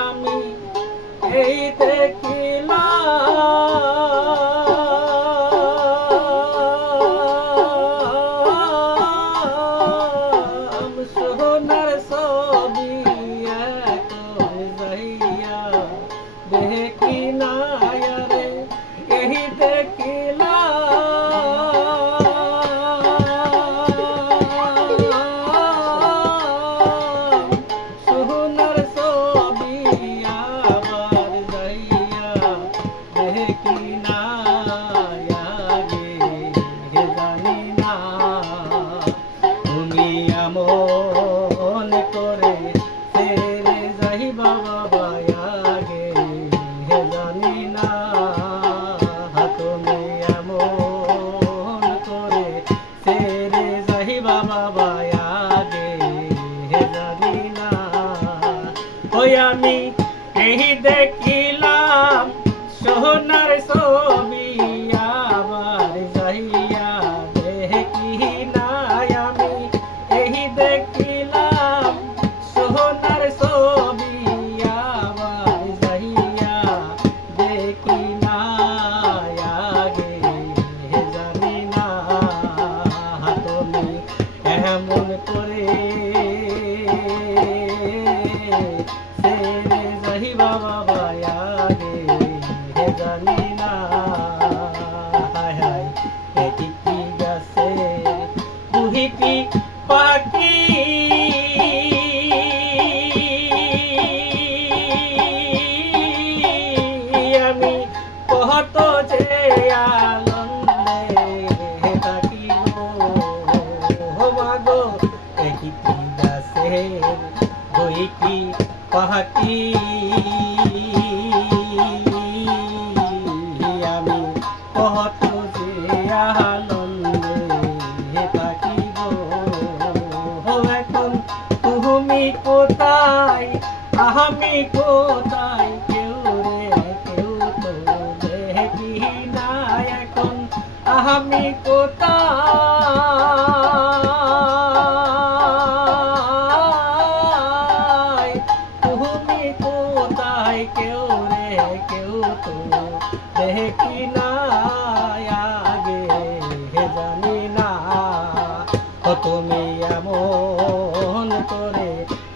আমি এই দেখিলাম সোনার ছবি এখন যাইয়া দেখি না রে এই দেখিলাম সোনার ছবি আবার যাইয়া দেখি না আগে জানি না তুমি এমন করে ছেড়ে যাইবা বাবা আগে জানি না তুমি এমন করে ছেড়ে যাইবা বাবা আগে জানি না ওই আমি এই দেখিলাম সোনার ছবি আবার যাইয়া দেখি না আমি এই দেখিলাম সোনার ছবি আবার যাইয়া দেখি না আগে জানি না তুমি এমন করে ছেড়ে যাইবা বাবা আগে জানি না হায় হায় এটি কি গাছে তুহিটি পাখি আমি কত যে আনন্দে থাকি গো মাগো এটি কি গাছে দুইটি পাখি আমি কত যে আনন্দে থাকি গো এখন তুমি কোথায় আমি কোথায় কেউ রে কেউ তো দেখি না এখন আমি কোথায় তুমি কোথায় কেউ রে কেউ তো দেখি না আগে জানি না তুমি এমন করে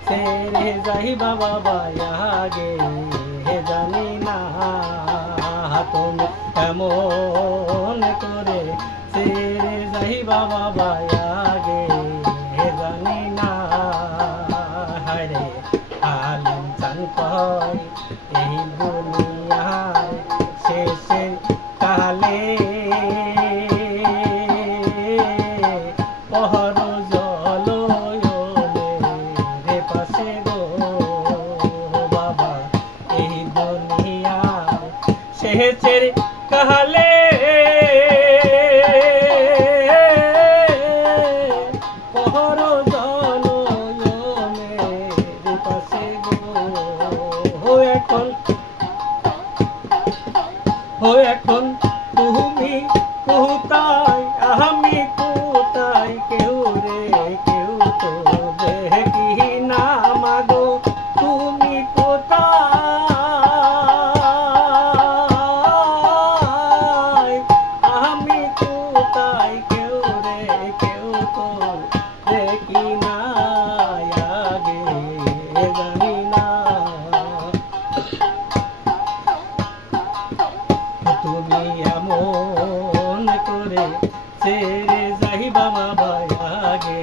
ছেড়ে যাইবা বাবা আগে জানি না তুমি এমন করে ছেড়ে যাইবা বাবা আগে জানি না হায়রে আলিম চান কয় এই দুনিয়ার শেষে কালে পহর জলয়নে পাশে গো বাবা এই দুনিয়ার শেষের কালে পহর জলয়নে পাশে গো এখন তুমি কোথায় আমি কোথায় কেউ রে কেউ তো দেখি না মাগো তুমি কোথায় আমি কোথায় কেউ রে কেউ তো দেখি না আগে জানি না তুমি এমন করে ছেড়ে যাইবা বাবা আগে